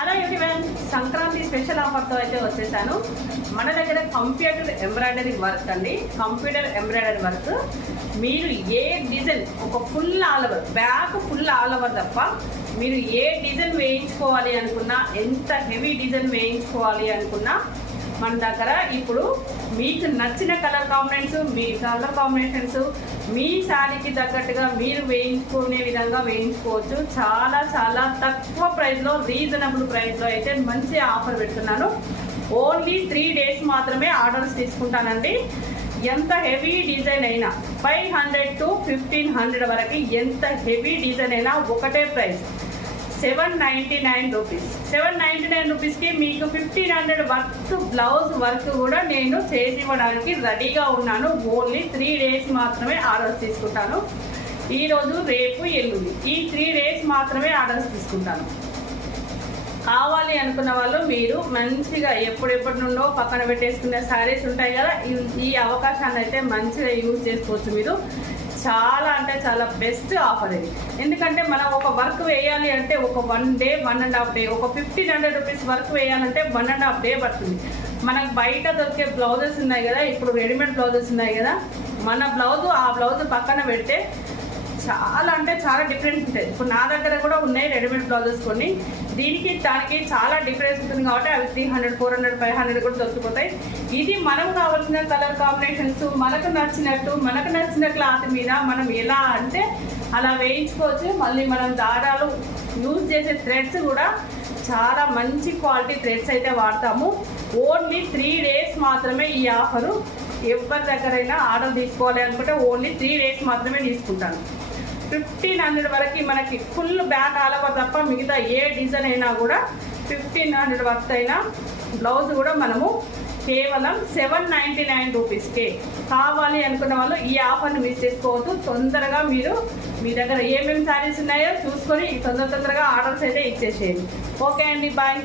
Hello everyone, Sankranti special ఆఫర్తో అయితే వచ్చేసాను. మన దగ్గర కంప్యూటర్ ఎంబ్రాయిడరీ వర్క్ అండి. కంప్యూటర్ ఎంబ్రాయిడరీ వర్క్ మీరు ఏ డిజైన్ ఒక full all over back full all over తప్ప మీరు ఏ డిజైన్ వేయించుకోవాలి అనుకున్నా, ఎంత హెవీ డిజైన్ వేయించుకోవాలి అనుకున్నా మన దగ్గర ఇప్పుడు మీకు నచ్చిన కలర్ కాంబినేషన్స్ మీ శారీకి తగ్గట్టుగా మీరు వేయించుకునే విధంగా వేయించుకోవచ్చు. చాలా చాలా తక్కువ ప్రైస్లో, రీజనబుల్ ప్రైస్లో అయితే మంచి ఆఫర్ పెడుతున్నాను. ఓన్లీ 3 days మాత్రమే ఆర్డర్స్ తీసుకుంటానండి. ఎంత హెవీ డిజైన్ అయినా 500 to 1500 వరకు ఎంత హెవీ డిజైన్ అయినా ఒకటే ప్రైస్, 799 రూపీస్. 799 రూపీస్కి మీకు 1500 వర్క్ బ్లౌజ్ వర్క్ కూడా నేను చేసి ఇవ్వడానికి రెడీగా ఉన్నాను. ఓన్లీ 3 days మాత్రమే ఆర్డర్స్ తీసుకుంటాను. ఈరోజు, రేపు, ఎల్లుండి ఈ 3 days మాత్రమే ఆర్డర్స్ తీసుకుంటాను. కావాలి అనుకున్న వాళ్ళు మీరు మంచిగా ఎప్పుడెప్పటి నుండో పక్కన పెట్టేసుకునే శారీస్ ఉంటాయి కదా, ఈ అవకాశాన్ని అయితే మంచిగా యూజ్ చేసుకోవచ్చు. మీరు చాలా అంటే చాలా బెస్ట్ ఆఫర్ ఇది. ఎందుకంటే మనం ఒక వర్క్ వేయాలి అంటే ఒక 1 day 1.5 day, ఒక 1500 రూపీస్ వర్క్ వేయాలంటే 1.5 day పడుతుంది. మనకు బయట దొరికే బ్లౌజెస్ ఉన్నాయి కదా, ఇప్పుడు రెడీమేడ్ బ్లౌజెస్ ఉన్నాయి కదా, మన బ్లౌజ్ ఆ బ్లౌజ్ పక్కన పెడితే చాలా అంటే చాలా డిఫరెన్స్ ఉంటుంది. ఇప్పుడు నా దగ్గర కూడా ఉన్నాయి రెడీమేడ్ బ్లౌజెస్ కొన్ని, దీనికి దానికి చాలా డిఫరెన్స్ ఉంటుంది. కాబట్టి అవి 300, 400, 500 కూడా దొరికిపోతాయి. ఇది మనకు కావాల్సిన కలర్ కాంబినేషన్స్ మనకు నచ్చిన క్లాత్ మీద మనం ఎలా అంటే అలా వేయించుకోవచ్చు. మళ్ళీ మనం దారాలు యూజ్ చేసే థ్రెడ్స్ కూడా చాలా మంచి క్వాలిటీ థ్రెడ్స్ అయితే వాడతాము. ఓన్లీ 3 days మాత్రమే ఈ ఆఫరు. ఎవరి దగ్గరైనా ఆర్డర్ తీసుకోవాలి అనుకుంటే ఓన్లీ 3 days మాత్రమే తీసుకుంటాను. 1500 వరకు మనకి ఫుల్ బ్యాక్ ఆల్ ఓవర్ తప్ప మిగతా ఏ డిజైన్ అయినా కూడా 1500 వర్త్ అయినా బ్లౌజ్ కూడా మనము కేవలం 799 రూపీస్కే. కావాలి అనుకున్న వాళ్ళు ఈ ఆఫర్ని మిస్ చేసుకోవద్దు. తొందరగా మీరు మీ దగ్గర ఏమేమి శారీస్ ఉన్నాయో చూసుకొని తొందరగా ఆర్డర్స్ అయితే ఇచ్చేసేయండి. ఓకే అండి, బాయ్.